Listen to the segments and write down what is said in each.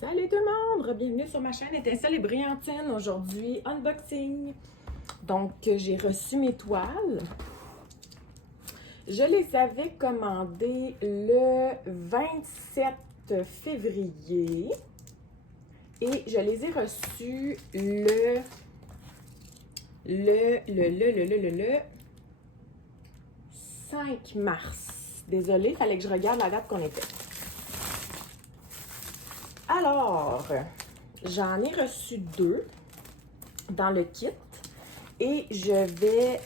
Salut tout le monde! Bienvenue sur ma chaîne Étincelle et Brillantine. Aujourd'hui, unboxing. Donc, j'ai reçu mes toiles. Je les avais commandées le 27 février et je les ai reçues le 5 mars. Désolée, il fallait que je regarde la date qu'on était. Alors, j'en ai reçu 2 dans le kit et je vais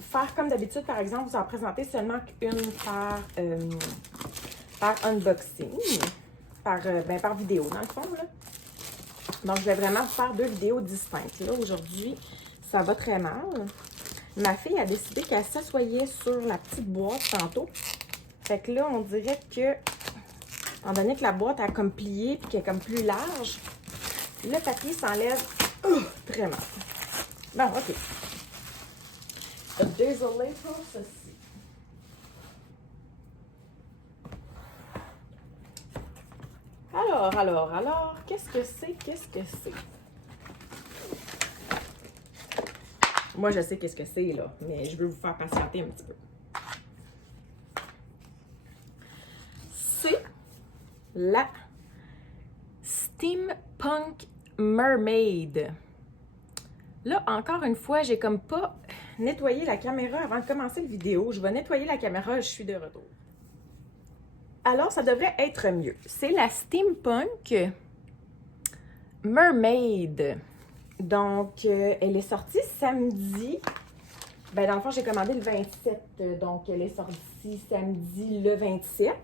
faire comme d'habitude, par exemple, vous en présenter seulement une par unboxing, par vidéo dans le fond. Là. Donc, je vais vraiment vous faire 2 vidéos distinctes. Là, aujourd'hui, ça va très mal. Ma fille a décidé qu'elle s'assoyait sur la petite boîte tantôt. Fait que là, on dirait que étant donné que la boîte a comme plié et qu'elle est comme plus large, le papier s'enlève très mal. Bon, OK. Désolée pour ceci. Alors, qu'est-ce que c'est? Moi, je sais qu'est-ce que c'est, là, mais je veux vous faire patienter un petit peu. C'est la Steampunk Mermaid. Là, encore une fois, j'ai comme pas nettoyé la caméra avant de commencer la vidéo. Je vais nettoyer la caméra et je suis de retour. Alors, ça devrait être mieux. C'est la Steampunk Mermaid. Donc, elle est sortie samedi. Ben, dans le fond, j'ai commandé le 27, donc elle est sortie samedi le 27.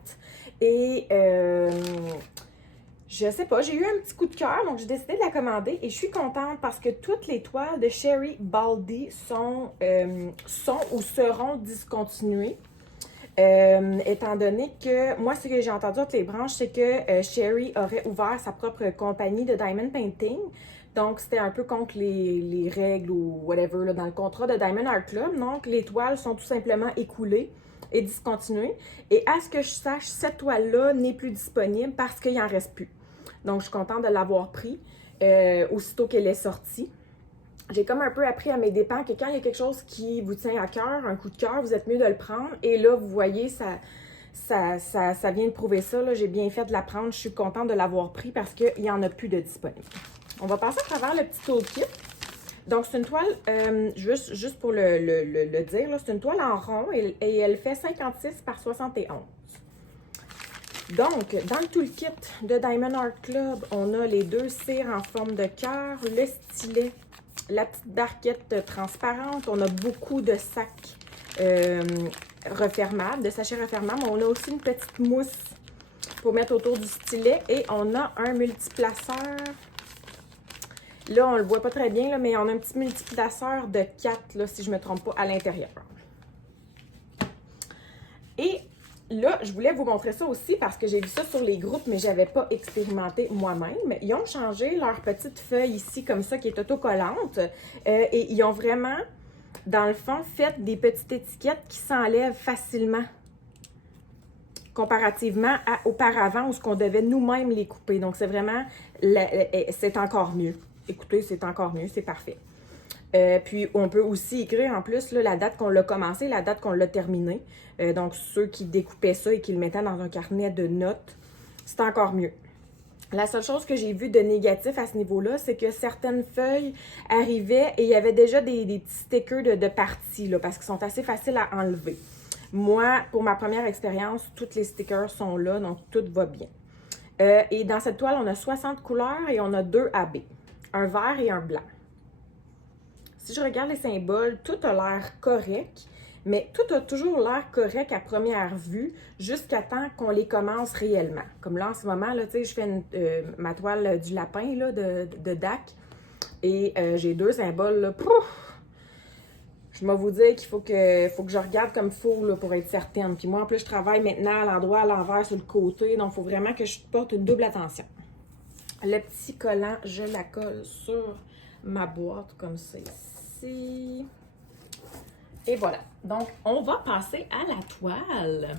Et je sais pas, j'ai eu un petit coup de cœur, donc j'ai décidé de la commander et je suis contente parce que toutes les toiles de Sherry Baldy sont ou seront discontinuées. Étant donné que, moi, ce que j'ai entendu entre les branches, c'est que Sherry aurait ouvert sa propre compagnie de Diamond Painting. Donc, c'était un peu contre les règles ou whatever là, dans le contrat de Diamond Art Club. Donc, les toiles sont tout simplement écoulées et discontinuées. Et à ce que je sache, cette toile-là n'est plus disponible parce qu'il n'en reste plus. Donc, je suis contente de l'avoir pris aussitôt qu'elle est sortie. J'ai comme un peu appris à mes dépens que quand il y a quelque chose qui vous tient à cœur, un coup de cœur, vous êtes mieux de le prendre. Et là, vous voyez, ça vient de prouver ça. J'ai bien fait de la prendre. Je suis contente de l'avoir pris parce qu'il n'y en a plus de disponible. On va passer à travers le petit toolkit. Donc, c'est une toile, juste pour le dire, c'est une toile en rond et elle fait 56 par 71. Donc, dans le toolkit de Diamond Art Club, on a les 2 cires en forme de cœur, le stylet, la petite barquette transparente. On a beaucoup de sacs refermables, de sachets refermables. On a aussi une petite mousse pour mettre autour du stylet et on a un multiplaceur. Là, on ne le voit pas très bien, là, mais on a un petit multiplaceur de 4, là, si je ne me trompe pas, à l'intérieur. Et là, je voulais vous montrer ça aussi parce que j'ai vu ça sur les groupes, mais je n'avais pas expérimenté moi-même. Ils ont changé leur petite feuille ici, comme ça, qui est autocollante. Et ils ont vraiment, dans le fond, fait des petites étiquettes qui s'enlèvent facilement. Comparativement à auparavant où on devait nous-mêmes les couper. Donc, c'est vraiment, c'est encore mieux. Écoutez, c'est encore mieux, c'est parfait. Puis, on peut aussi écrire en plus là, la date qu'on l'a commencé, la date qu'on l'a terminé. Donc, ceux qui découpaient ça et qui le mettaient dans un carnet de notes, c'est encore mieux. La seule chose que j'ai vu de négatif à ce niveau-là, c'est que certaines feuilles arrivaient et il y avait déjà des petits stickers de partie, là, parce qu'ils sont assez faciles à enlever. Moi, pour ma première expérience, tous les stickers sont là, donc tout va bien. Et dans cette toile, on a 60 couleurs et on a 2 AB. Un vert et un blanc. Si je regarde les symboles, tout a l'air correct, mais tout a toujours l'air correct à première vue jusqu'à temps qu'on les commence réellement. Comme là, en ce moment, là, je fais ma toile du lapin là, de DAC et j'ai 2 symboles. Là, je vais vous dire qu'il faut que je regarde comme il faut là, pour être certaine. Puis moi, en plus, je travaille maintenant à l'endroit, à l'envers, sur le côté, donc il faut vraiment que je porte une double attention. Le petit collant, je la colle sur ma boîte comme ça ici. Et voilà. Donc, on va passer à la toile.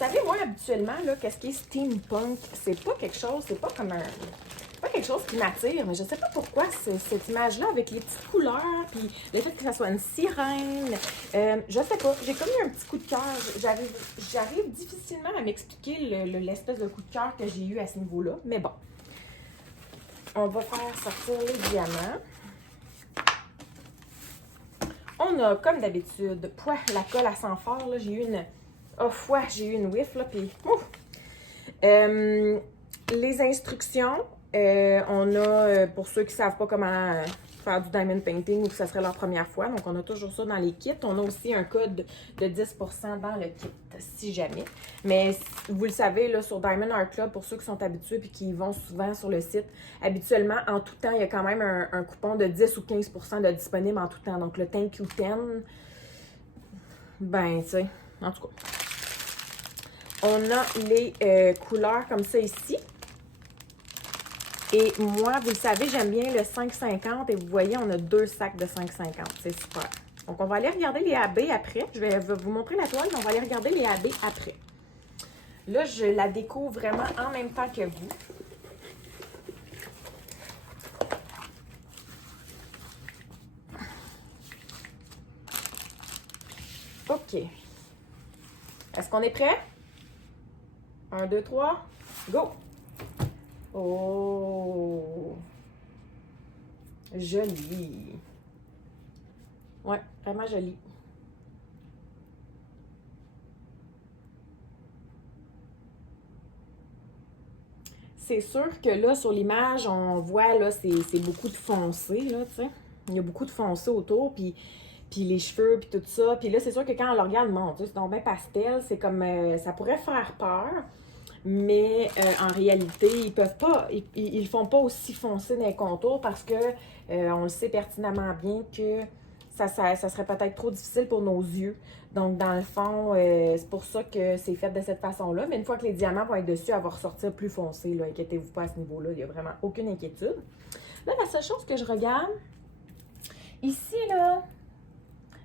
savez, moi, habituellement, là, qu'est-ce qui est steampunk, c'est pas quelque chose, c'est pas comme un... pas quelque chose qui m'attire, mais je sais pas pourquoi cette image-là avec les petites couleurs, puis le fait que ça soit une sirène, je sais pas, j'ai comme eu un petit coup de cœur. J'arrive difficilement à m'expliquer l'espèce de coup de cœur que j'ai eu à ce niveau-là, mais bon. On va faire sortir les diamants. On a, comme d'habitude, la colle à sang fort, là, j'ai eu une... Oh, j'ai eu une whiff, là, puis... les instructions, on a, pour ceux qui ne savent pas comment faire du diamond painting ou que ça serait leur première fois, donc on a toujours ça dans les kits. On a aussi un code de 10% dans le kit, si jamais. Mais vous le savez, là, sur Diamond Art Club, pour ceux qui sont habitués et qui vont souvent sur le site, habituellement, en tout temps, il y a quand même un coupon de 10 ou 15% de disponible en tout temps. Donc le Thank You 10, ben, tu sais, en tout cas. On a les couleurs comme ça ici. Et moi, vous le savez, j'aime bien le 5,50 et vous voyez, on a 2 sacs de 5,50. C'est super. Donc, on va aller regarder les AB après. Je vais vous montrer la toile, mais on va aller regarder les AB après. Là, je la découvre vraiment en même temps que vous. OK. Est-ce qu'on est prêt? 1, 2, 3, go! Oh! Joli! Ouais, vraiment joli. C'est sûr que là, sur l'image, on voit, là, c'est beaucoup de foncé, là, tu sais. Il y a beaucoup de foncé autour, puis les cheveux, puis tout ça. Puis là, c'est sûr que quand on le regarde, mon Dieu, c'est donc bien pastel. C'est comme, ça pourrait faire peur. Mais en réalité, ils peuvent pas, ils font pas aussi foncé dans les contours parce que on le sait pertinemment bien que ça serait peut-être trop difficile pour nos yeux. Donc, dans le fond, c'est pour ça que c'est fait de cette façon-là. Mais une fois que les diamants vont être dessus, elle va ressortir plus foncé. Là. Inquiétez-vous pas à ce niveau-là. Il n'y a vraiment aucune inquiétude. Là, la seule chose que je regarde, ici, là,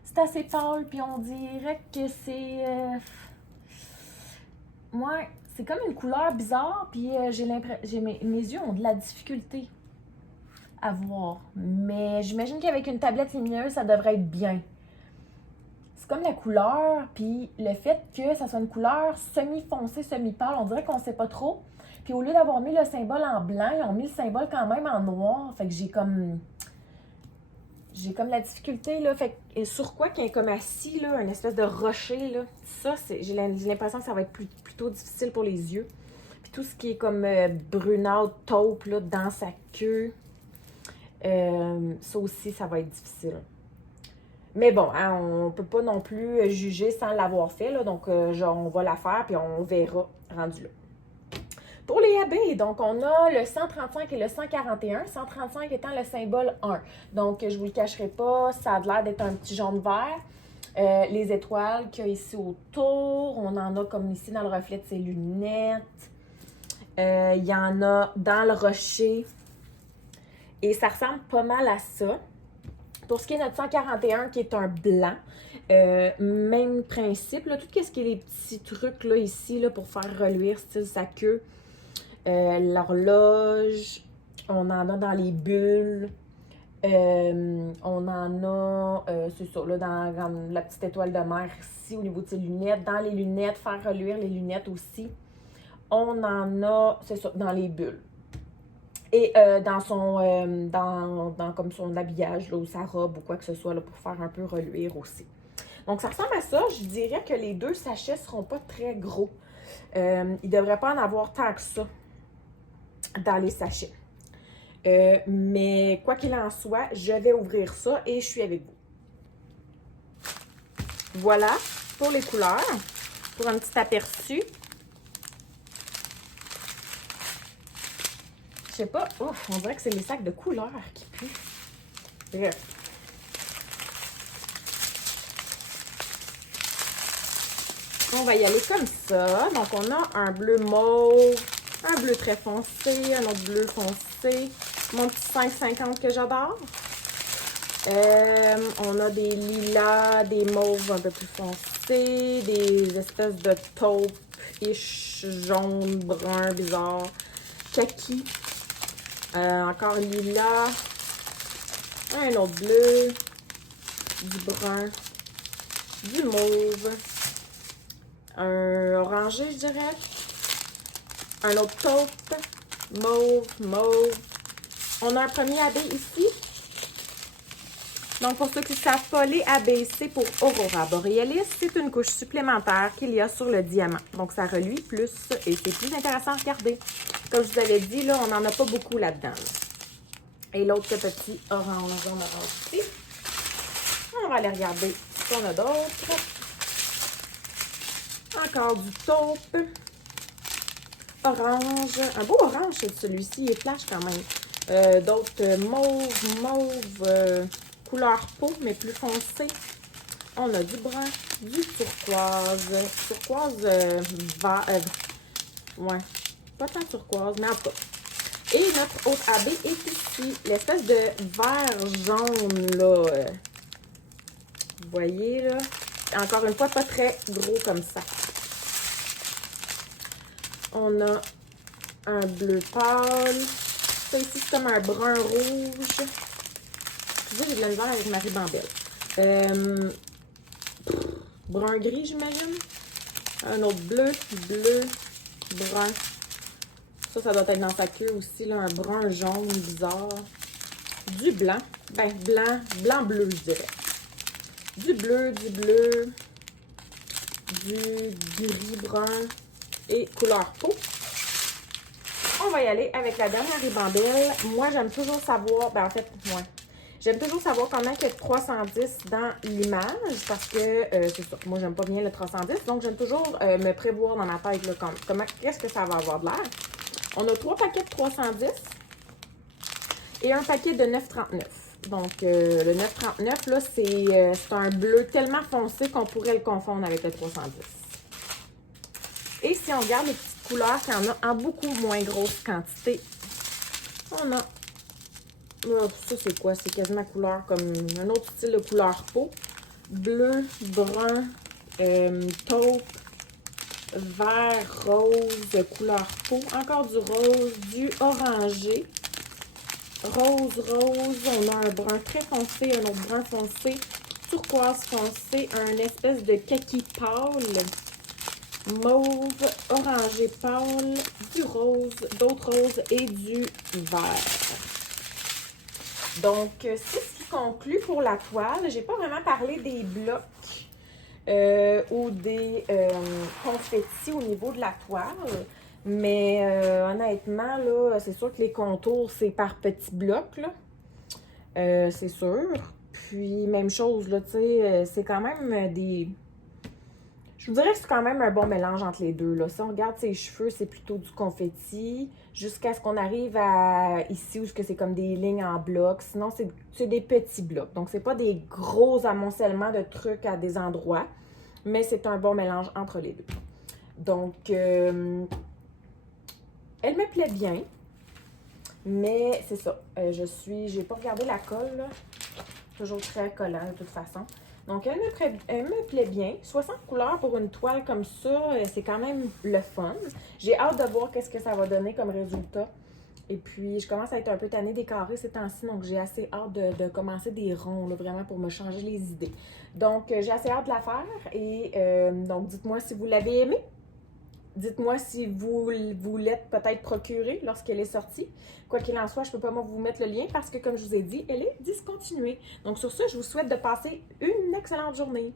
c'est assez pâle, puis on dirait que c'est... Moi, c'est comme une couleur bizarre, puis j'ai l'impression, mes yeux ont de la difficulté à voir. Mais j'imagine qu'avec une tablette lumineuse, ça devrait être bien. C'est comme la couleur, puis le fait que ça soit une couleur semi-foncée, semi-pâle, on dirait qu'on ne sait pas trop. Puis au lieu d'avoir mis le symbole en blanc, ils ont mis le symbole quand même en noir. Fait que j'ai comme la difficulté, là. Fait que, et sur quoi qu'il y a comme assis, là, une espèce de rocher, là. Ça, j'ai l'impression que ça va être plutôt difficile pour les yeux. Puis tout ce qui est comme brunâtre, taupe, là, dans sa queue, ça aussi, ça va être difficile. Mais bon, hein, on ne peut pas non plus juger sans l'avoir fait, là. Donc, on va la faire, puis on verra rendu là. Pour les AB, donc on a le 135 et le 141. 135 étant le symbole 1. Donc, je ne vous le cacherai pas, ça a l'air d'être un petit jaune vert. Les étoiles qu'il y a ici autour, on en a comme ici dans le reflet de ses lunettes. Il y en a dans le rocher. Et ça ressemble pas mal à ça. Pour ce qui est de notre 141, qui est un blanc, même principe. Là, tout ce qui est les petits trucs là, ici là, pour faire reluire style sa queue. L'horloge, on en a dans les bulles, on en a, c'est ça, là, dans la petite étoile de mer ici au niveau de ses lunettes, dans les lunettes, faire reluire les lunettes aussi. On en a, c'est ça, dans les bulles. Et dans son, comme son habillage, là, ou sa robe ou quoi que ce soit, là, pour faire un peu reluire aussi. Donc, ça ressemble à ça. Je dirais que les 2 sachets ne seront pas très gros. Il ne devrait pas en avoir tant que ça dans les sachets. Mais quoi qu'il en soit, je vais ouvrir ça et je suis avec vous. Voilà pour les couleurs, pour un petit aperçu. Je sais pas, ouf, on dirait que c'est les sacs de couleurs qui puent. Bref. On va y aller comme ça. Donc, on a un bleu mauve, un bleu très foncé, un autre bleu foncé. Mon petit 5,50 que j'adore. On a des lilas, des mauves un peu plus foncés, des espèces de taupes vert-ish, jaune, brun, bizarre. Kaki. Encore lilas. Un autre bleu. Du brun. Du mauve. Un orangé, je dirais. Un autre taupe. Mauve, mauve. On a un premier AB ici. Donc, pour ceux qui ne savent pas, les ABC pour Aurora Borealis, c'est une couche supplémentaire qu'il y a sur le diamant. Donc, ça reluit plus et c'est plus intéressant à regarder. Comme je vous avais dit, là, on n'en a pas beaucoup là-dedans. Et l'autre petit orange, on a ici. On va aller regarder ce qu'on a d'autre. Encore du taupe. Orange. Un beau orange, celui-ci. Il est flash quand même. D'autres mauve, couleur peau, mais plus foncé. On a du brun, du turquoise. Turquoise vert. Ouais, pas tant turquoise, mais en tout cas. Et notre autre AB est ici. L'espèce de vert jaune, là. Vous voyez, là. Encore une fois, pas très gros comme ça. On a un bleu pâle. Ça ici, c'est comme un brun rouge. Excusez, j'ai de la misère avec ma ribambelle. Brun gris, j'imagine. Un autre bleu, brun. Ça doit être dans sa queue aussi, là, un brun jaune bizarre. Du blanc. Ben, blanc-bleu, je dirais. Du bleu, du gris-brun et couleur peau. On va y aller avec la dernière ribambelle. Moi, j'aime toujours savoir, ben en fait, moi, j'aime toujours savoir combien il y a de 310 dans l'image parce que, c'est ça, moi, j'aime pas bien le 310. Donc, j'aime toujours me prévoir dans ma tête, là, qu'est-ce que ça va avoir de l'air. On a 3 paquets de 310 et un paquet de 9,39. Donc, le 9,39, là, c'est un bleu tellement foncé qu'on pourrait le confondre avec le 310. Et si on regarde les petites couleurs qu'il y en a en beaucoup moins grosse quantité, on a... Oh, ça, c'est quoi? C'est quasiment couleur comme un autre style de couleur peau. Bleu, brun, taupe, vert, rose, couleur peau. Encore du rose, du orangé. Rose, on a un brun très foncé, un autre brun foncé, turquoise foncé, un espèce de kaki pâle, mauve, orangé pâle, du rose, d'autres roses et du vert. Donc, c'est ce qui conclut pour la toile. J'ai pas vraiment parlé des blocs ou des confettis au niveau de la toile. Mais honnêtement, là, c'est sûr que les contours, c'est par petits blocs, là. C'est sûr. Puis, même chose, là, tu sais, c'est quand même des... Je vous dirais que c'est quand même un bon mélange entre les deux, là. Si on regarde ses cheveux, c'est plutôt du confetti, jusqu'à ce qu'on arrive à ici, où c'est comme des lignes en blocs. Sinon, c'est des petits blocs. Donc, c'est pas des gros amoncellements de trucs à des endroits, mais c'est un bon mélange entre les deux. Donc, elle me plaît bien, mais c'est ça. J'ai pas regardé la colle, là. Toujours très collant de toute façon. Donc, elle me plaît bien. 60 couleurs pour une toile comme ça, c'est quand même le fun. J'ai hâte de voir qu'est-ce que ça va donner comme résultat. Et puis, je commence à être un peu tannée des carrés ces temps-ci, donc j'ai assez hâte de commencer des ronds, là, vraiment pour me changer les idées. Donc, j'ai assez hâte de la faire et donc, dites-moi si vous l'avez aimée. Dites-moi si vous l'êtes peut-être procurée lorsqu'elle est sortie. Quoi qu'il en soit, je ne peux pas vous mettre le lien parce que, comme je vous ai dit, elle est discontinuée. Donc, sur ce, je vous souhaite de passer une excellente journée.